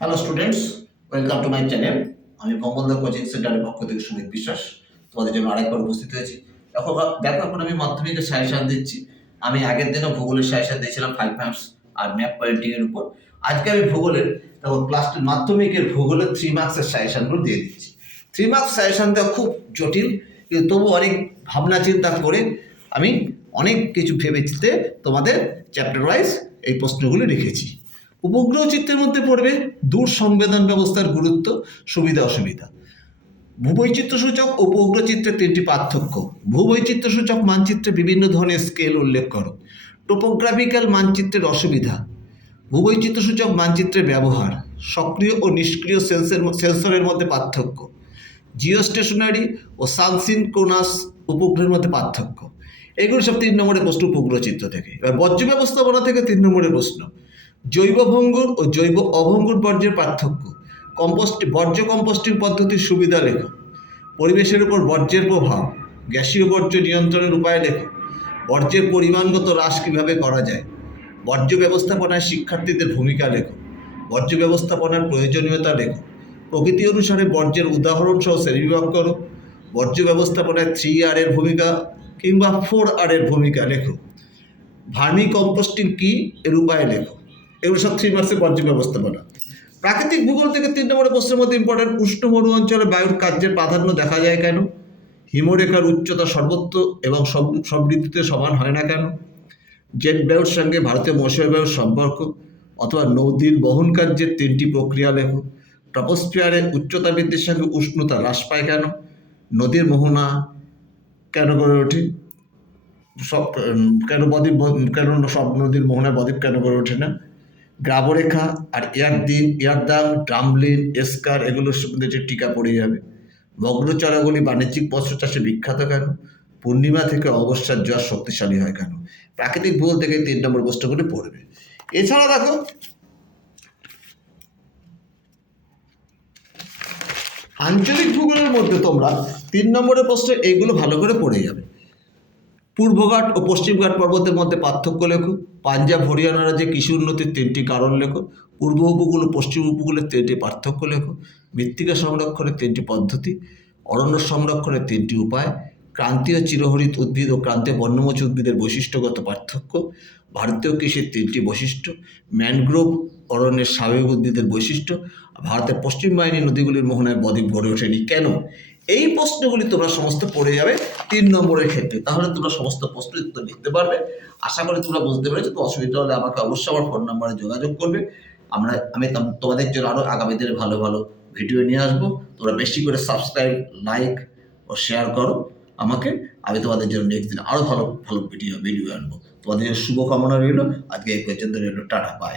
Hello students, welcome to my channel. আমি Bangabandhu coaching সেন্টারের পক্ষ থেকে সুমিত বিশ্বাস তোমাদের জন্য আরেকবার উপস্থিত হয়েছি। দেখো এখন আমি মাধ্যমিকের সাজেশন দিচ্ছি। আমি আগের দিনও ভূগোলের সাজেশন দিয়েছিলাম 5 মার্কস আর ম্যাপ পয়েন্টিং এর উপর। আজকে আমি ভূগোলের দেখো ক্লাস মাধ্যমিকের ভূগোলের 3 মার্কসের সাজেশনগুলো দিয়ে দিচ্ছি। 3 মার্কস সাজেশনটা খুব জটিল, কিন্তু তবু অনেক ভাবনা চিন্তা করে আমি অনেক কিছু ভেবেচিন্তে তোমাদের চ্যাপ্টার ওয়াইজ এই প্রশ্নগুলি রেখেছি। উপগ্রহ চিত্রের মধ্যে পড়বে দূর সংবেদন ব্যবস্থার গুরুত্ব, সুবিধা অসুবিধা। ভূবৈচিত্র্যসূচক ও উপগ্রহ চিত্রের তিনটি পার্থক্য। ভূবৈচিত্র্যসূচক মানচিত্রে বিভিন্ন ধরনের স্কেল উল্লেখ করো। টোপোগ্রাফিক্যাল মানচিত্রের অসুবিধা। ভূবৈচিত্র্যসূচক মানচিত্রের ব্যবহার। সক্রিয় ও নিষ্ক্রিয় সেন্সরের মধ্যে পার্থক্য। জিওস্টেশনারি ও সানসিনক্রোনাস উপগ্রহের মধ্যে পার্থক্য। এগুলো সব 3 নম্বরের প্রশ্ন উপগ্রহ চিত্র থেকে। এবার বর্জ্য ব্যবস্থাপনা থেকে 3 নম্বরের প্রশ্ন। জৈব ভঙ্গুর ও জৈব অভঙ্গুর বর্জ্যের পার্থক্য। বর্জ্য কম্পোস্টিং পদ্ধতির সুবিধা লেখো। পরিবেশের উপর বর্জ্যের প্রভাব। গ্যাসীয় বর্জ্য নিয়ন্ত্রণের উপায় লেখো। বর্জ্যের পরিমাণগত হ্রাস কীভাবে করা যায়। বর্জ্য ব্যবস্থাপনায় শিক্ষার্থীদের ভূমিকা লেখো। বর্জ্য ব্যবস্থাপনার প্রয়োজনীয়তা লেখো। প্রকৃতি অনুসারে বর্জ্যের উদাহরণ সহ শ্রেণীবিভাগ করো। বর্জ্য ব্যবস্থাপনায় 3R এর ভূমিকা কিংবা 4R এর ভূমিকা লেখো। ভার্মি কম্পোস্টিং কী এর উপায় লেখো। এগুলো সব 3 মার্কসের বর্জ্য ব্যবস্থাপনা। প্রাকৃতিক ভূগোল থেকে 3 নম্বরের প্রশ্নের মধ্যে ইম্পর্টেন্ট। উষ্ণ মরু অঞ্চলে বায়ুর কার্যের প্রাধান্য দেখা যায় কেন? হিমরেখার উচ্চতা সর্বত্র এবং সব ঋতুতে সমান হয় না কেন? জেট বায়ুর সঙ্গে ভারতীয় মৌসুমী বায়ুর সম্পর্ক, অথবা নদীর বহন কার্যের 3টি প্রক্রিয়া লেখো। ট্রপোস্ফিয়ারের উচ্চতা বৃদ্ধির সঙ্গে উষ্ণতা হ্রাস পায় কেন? নদীর মোহনা কেন গড়ে ওঠে? কেন সব নদীর মোহনায় বদ্বীপ কেন গড়ে ওঠে না? গ্রাবরেখা আর ইয়ারদাং, ড্রামলিন, এস্কার এগুলোর সম্বন্ধে যে টিকা পড়ে যাবে। বগ্রচড়াগুলি বাণিজ্যিক মৎস্য চাষে বিখ্যাত কেন? পূর্ণিমা থেকে অমাবস্যার জোয়ার শক্তিশালী হয় কেন? প্রাকৃতিক ভূগোল থেকে 3 নম্বর প্রশ্নগুলি পড়বে। এছাড়া দেখো আঞ্চলিক ভূগোলের মধ্যে তোমরা 3 নম্বরের প্রশ্নে এইগুলো ভালো করে পড়ে যাবে। পূর্বঘাট ও পশ্চিমঘাট পর্বতের মধ্যে পার্থক্য লেখো। পাঞ্জাব হরিয়ানা রাজ্যে কৃষি উন্নতির 3টি কারণ লেখো। পূর্ব উপকূল ও পশ্চিম উপকূলের 3টি পার্থক্য লেখো। মৃত্তিকা সংরক্ষণের 3টি পদ্ধতি। অরণ্য সংরক্ষণের 3টি উপায়। ক্রান্তীয় চিরহরিত উদ্ভিদ ও ক্রান্তীয় বন্যমোচী উদ্ভিদের বৈশিষ্ট্যগত পার্থক্য। ভারতীয় কৃষির 3টি বৈশিষ্ট্য। ম্যানগ্রোভ অরণ্যের স্বাভাবিক উদ্ভিদের বৈশিষ্ট্য। ভারতের পশ্চিম বাহিনী নদীগুলির মোহনায় বদ্বীপ গড়ে ওঠেনি কেন? এই প্রশ্নগুলি তোমরা সমস্ত পড়ে যাবে 3 নম্বরের ক্ষেত্রে। তাহলে তোমরা সমস্ত প্রশ্ন উত্তর লিখতে পারবে। আশা করি তোমরা বুঝতে পেরেছো। তো অসুবিধা হলে আমাকে অবশ্যই আমার ফোন নাম্বারে যোগাযোগ করবে। আমি তোমাদের জন্য আরও আগামী দিনে ভালো ভালো ভিডিও নিয়ে আসবো। তোমরা বেশি করে সাবস্ক্রাইব, লাইক ও শেয়ার করো আমাকে। আমি তোমাদের জন্য নেক্সট দিন আরও ভালো ভালো ভিডিও আনবো। তোমাদের শুভকামনা রইল। আজকে এই পর্যন্ত রইল। Tata, by.